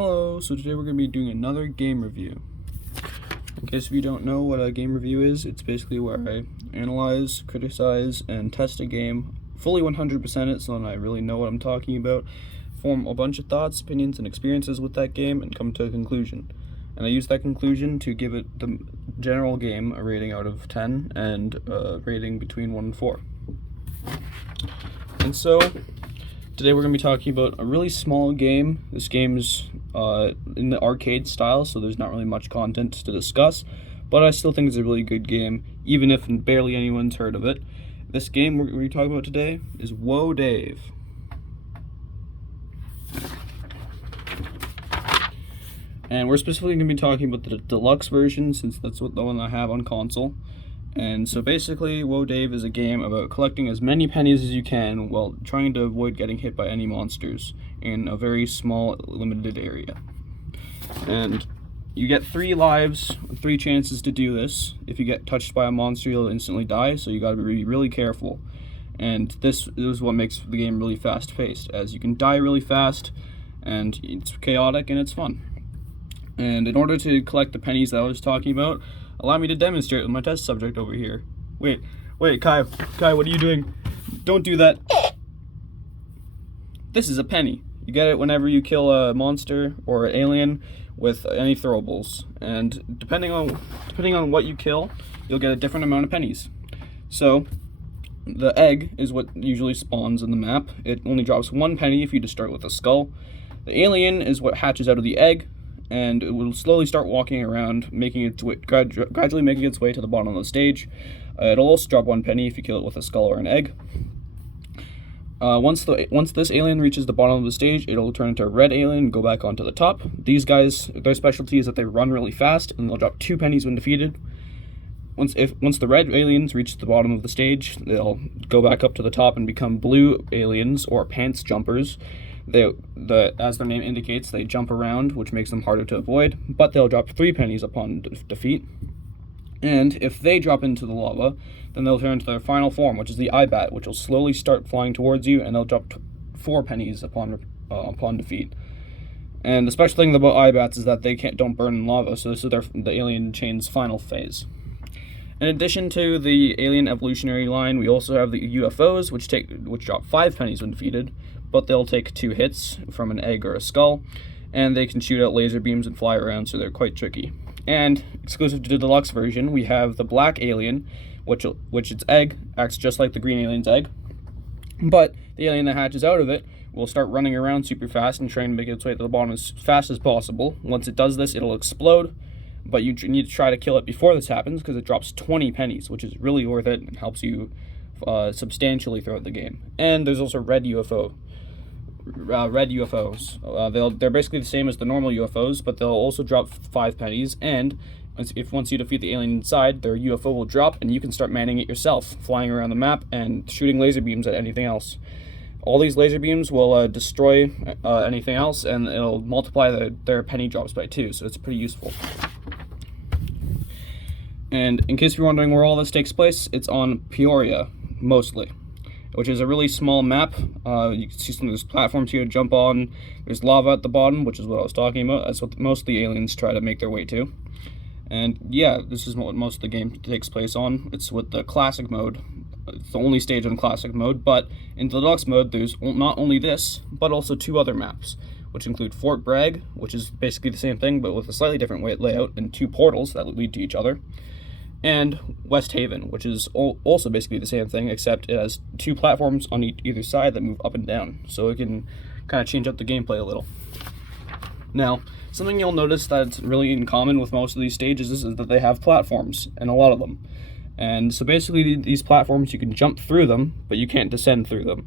Hello, so today we're going to be doing another game review. In case if you don't know what a game review is, it's basically where I analyze, criticize, and test a game, fully 100% it, so then I really know what I'm talking about, form a bunch of thoughts, opinions, and experiences with that game, and come to a conclusion. And I use that conclusion to give it the general game a rating out of 10, and a rating between 1 and 4. And so, today we're going to be talking about a really small game. This game's in the arcade style, so there's not really much content to discuss, but I still think it's a really good game, even if barely anyone's heard of it. This game we're talking about today is Woah Dave. And we're specifically going to be talking about the Deluxe version, since that's the one I have on console. And so basically, Woah Dave is a game about collecting as many pennies as you can while trying to avoid getting hit by any monsters in a very small, limited area. And you get 3 lives, 3 chances to do this. If you get touched by a monster, you'll instantly die, so you gotta be really careful. And this is what makes the game really fast-paced, as you can die really fast, and it's chaotic and it's fun. And in order to collect the pennies that I was talking about, allow me to demonstrate with my test subject over here. Wait, Kai, what are you doing? Don't do that. This is a penny. You get it whenever you kill a monster or an alien with any throwables. And depending on what you kill, you'll get a different amount of pennies. So, the egg is what usually spawns in the map. It only drops 1 penny if you just start with a skull. The alien is what hatches out of the egg, and it will slowly start walking around, gradually making its way to the bottom of the stage. It'll also drop 1 penny if you kill it with a skull or an egg. Once this alien reaches the bottom of the stage, it'll turn into a red alien and go back onto the top. These guys, their specialty is that they run really fast, and they'll drop 2 pennies when defeated. Once the red aliens reach the bottom of the stage, they'll go back up to the top and become blue aliens, or pants jumpers. As their name indicates, they jump around, which makes them harder to avoid, but they'll drop 3 pennies upon defeat. And if they drop into the lava, then they'll turn into their final form, which is the eye-bat, which will slowly start flying towards you, and they'll drop 4 pennies upon defeat. And the special thing about eye-bats is that they don't burn in lava, so this is the alien chain's final phase. In addition to the alien evolutionary line, we also have the UFOs, which drop 5 pennies when defeated, but they'll take 2 hits from an egg or a skull, and they can shoot out laser beams and fly around, so they're quite tricky. And exclusive to the Deluxe version, we have the black alien, which its egg acts just like the green alien's egg, but the alien that hatches out of it will start running around super fast and trying to make its way to the bottom as fast as possible. Once it does this, it'll explode, but you need to try to kill it before this happens, because it drops 20 pennies, which is really worth it and helps you substantially throughout the game. And there's also red UFOs. They're basically the same as the normal UFOs, but they'll also drop 5 pennies, and once you defeat the alien inside, their UFO will drop, and you can start manning it yourself, flying around the map and shooting laser beams at anything else. All these laser beams will destroy anything else, and it'll multiply their penny drops by 2, so it's pretty useful. And in case you're wondering where all this takes place, it's on Peoria, mostly, which is a really small map. You can see some of those platforms here to jump on. There's lava at the bottom, which is what I was talking about. That's what most of the aliens try to make their way to. And yeah, this is what most of the game takes place on. It's with the classic mode. It's the only stage on classic mode, but in the Deluxe mode, there's not only this, but also 2 other maps, which include Fort Bragg, which is basically the same thing, but with a slightly different layout, and 2 portals that lead to each other. And West Haven, which is also basically the same thing, except it has 2 platforms on either side that move up and down, so it can kind of change up the gameplay a little. Now, something you'll notice that's really in common with most of these stages is that they have platforms, and a lot of them. And so basically these platforms, you can jump through them, but you can't descend through them,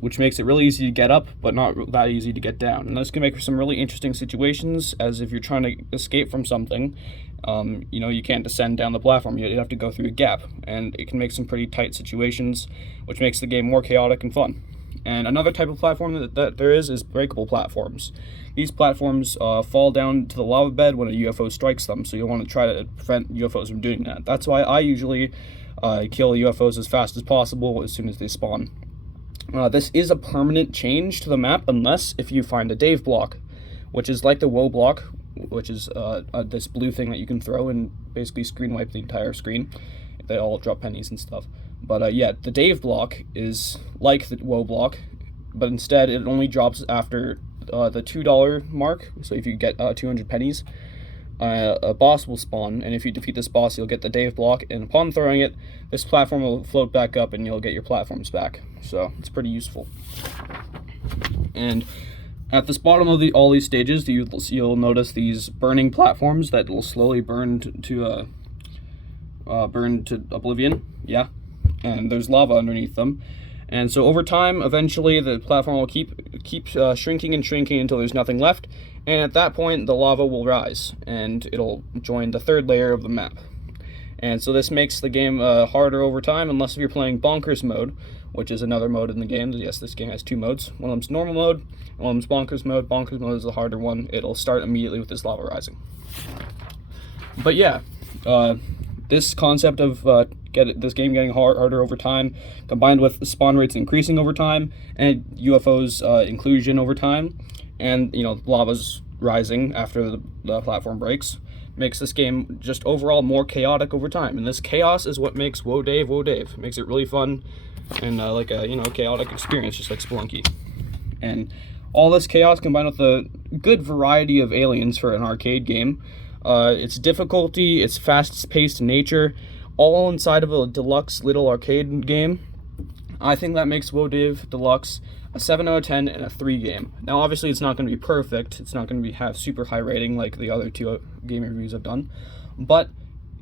which makes it really easy to get up, but not that easy to get down. And this can make for some really interesting situations, as if you're trying to escape from something, you can't descend down the platform, you have to go through a gap, and it can make some pretty tight situations, which makes the game more chaotic and fun. And another type of platform that there is breakable platforms. These platforms fall down to the lava bed when a UFO strikes them, so you'll want to try to prevent UFOs from doing that. That's why I usually kill UFOs as fast as possible as soon as they spawn. This is a permanent change to the map, unless if you find a Dave block, which is like the Woah block, which is this blue thing that you can throw and basically screen wipe the entire screen. They all drop pennies and stuff. But yeah, the Dave block is like the Woah block, but instead it only drops after the $2 mark. So if you get 200 pennies, a boss will spawn, and if you defeat this boss, you'll get the Dave block, and upon throwing it, this platform will float back up and you'll get your platforms back. So it's pretty useful. And at this bottom of all these stages, you'll notice these burning platforms that will slowly burn to oblivion. Yeah, and there's lava underneath them. And so over time, eventually the platform will keep shrinking and shrinking until there's nothing left. And at that point, the lava will rise, and it'll join the third layer of the map. And so this makes the game harder over time, unless if you're playing Bonkers mode, which is another mode in the game. Yes, this game has 2 modes. One of them's normal mode, and one of them's Bonkers mode. Bonkers mode is the harder one. It'll start immediately with this lava rising. But yeah, this concept of this game getting harder over time, combined with the spawn rates increasing over time, and UFOs inclusion over time, and lava's rising after the platform breaks, makes this game just overall more chaotic over time. And this chaos is what makes Woah Dave Woah Dave. It makes it really fun and like a chaotic experience, just like Spelunky. And all this chaos combined with a good variety of aliens for an arcade game, its difficulty, its fast-paced nature, all inside of a deluxe little arcade game, I think that makes Woah Dave Deluxe a 7 out of 10 and a 3 game. Now obviously it's not going to be perfect, it's not going to have super high rating like the other 2 game reviews I've done, but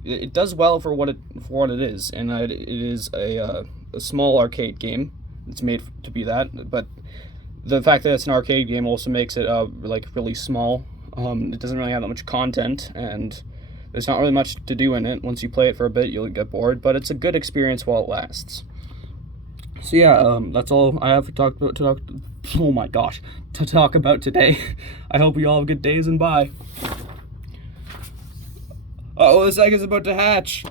it does well for what it is, and it is a small arcade game. It's made to be that, but the fact that it's an arcade game also makes it like really small. It doesn't really have that much content, and there's not really much to do in it. Once you play it for a bit, you'll get bored, but it's a good experience while it lasts. So yeah, that's all I have to talk about today. I hope you all have good days, and bye. Uh-oh, this egg is about to hatch.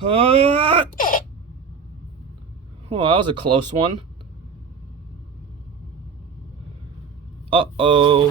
Oh, that was a close one. Uh-oh.